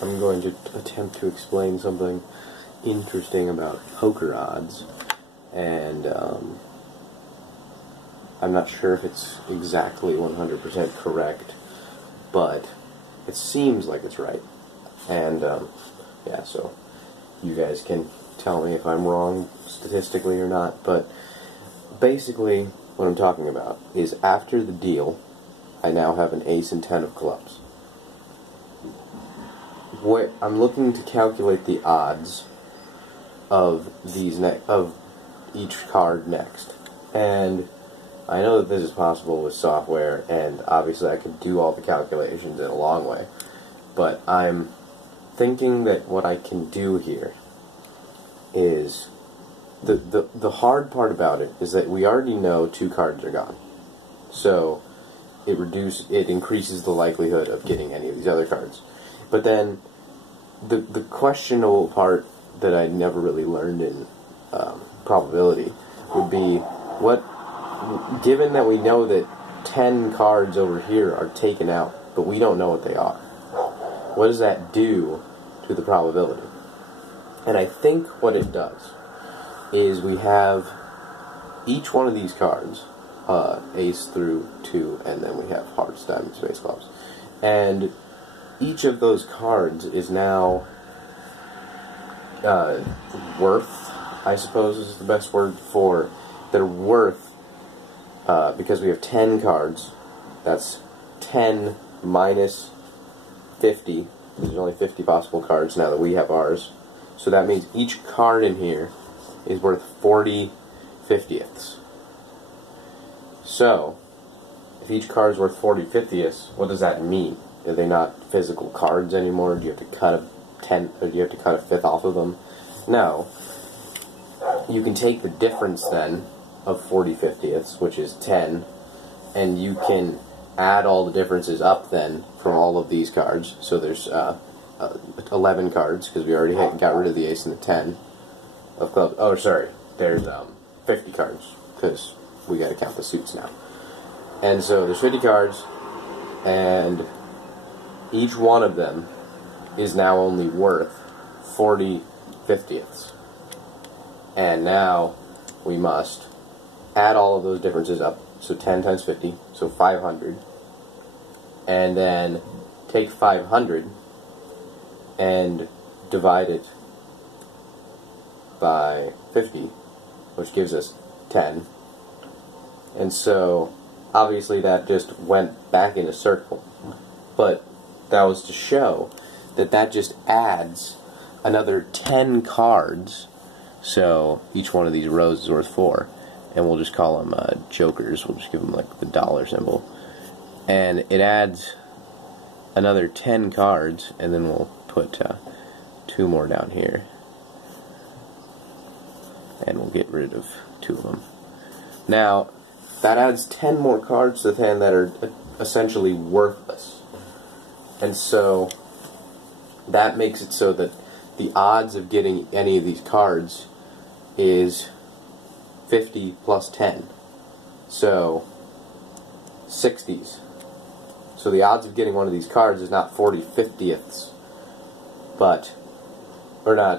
I'm going to attempt to explain something interesting about poker odds, and I'm not sure if it's exactly 100% correct, but it seems like it's right. And yeah, so you guys can tell me if I'm wrong statistically or not, but basically what I'm talking about is after the deal, I now have an ace and 10 of clubs. I'm looking to calculate the odds of of each card next, and I know that this is possible with software, and obviously I can do all the calculations in a long way, but I'm thinking that what I can do here is the hard part about it is that we already know 2 cards are gone, so it increases the likelihood of getting any of these other cards. But then the questionable part that I never really learned in probability would be given that we know that 10 cards over here are taken out, but we don't know what they are, what does that do to the probability? And I think what it does is we have each one of these cards, ace through 2, and then we have hearts, diamonds, spades, clubs, and each of those cards is now worth, I suppose is the best word for, they're worth, because we have 10 cards, that's 10 minus 50, there's only 50 possible cards now that we have ours, so that means each card in here is worth 40 50ths. So, if each card is worth 40 50ths, what does that mean? Are they not physical cards anymore? Do you have to cut a fifth off of them? No. You can take the difference then of 40 50ths, which is 10, and you can add all the differences up then from all of these cards. So there's 11 cards, because we already got rid of the ace and the 10 of clubs. Oh, sorry. There's 50 cards, because we got to count the suits now. And so there's 50 cards, and each one of them is now only worth 40 50ths. And now we must add all of those differences up. So 10 times 50, so 500. And then take 500 and divide it by 50, which gives us 10. And so obviously that just went back in a circle. But that was to show that just adds another 10 cards, so each one of these rows is worth 4, and we'll just call them jokers. We'll just give them like the dollar symbol, and it adds another 10 cards, and then we'll put 2 more down here, and we'll get rid of 2 of them. Now that adds 10 more cards to the hand that are essentially worthless. And so that makes it so that the odds of getting any of these cards is 50 plus 10. So 60s. So the odds of getting one of these cards is not 40 50ths, but, or not,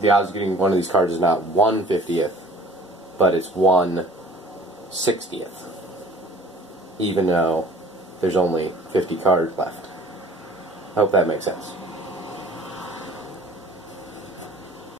the odds of getting one of these cards is not 1 50th, but it's 1 60th, even though there's only 50 cards left. I hope that makes sense.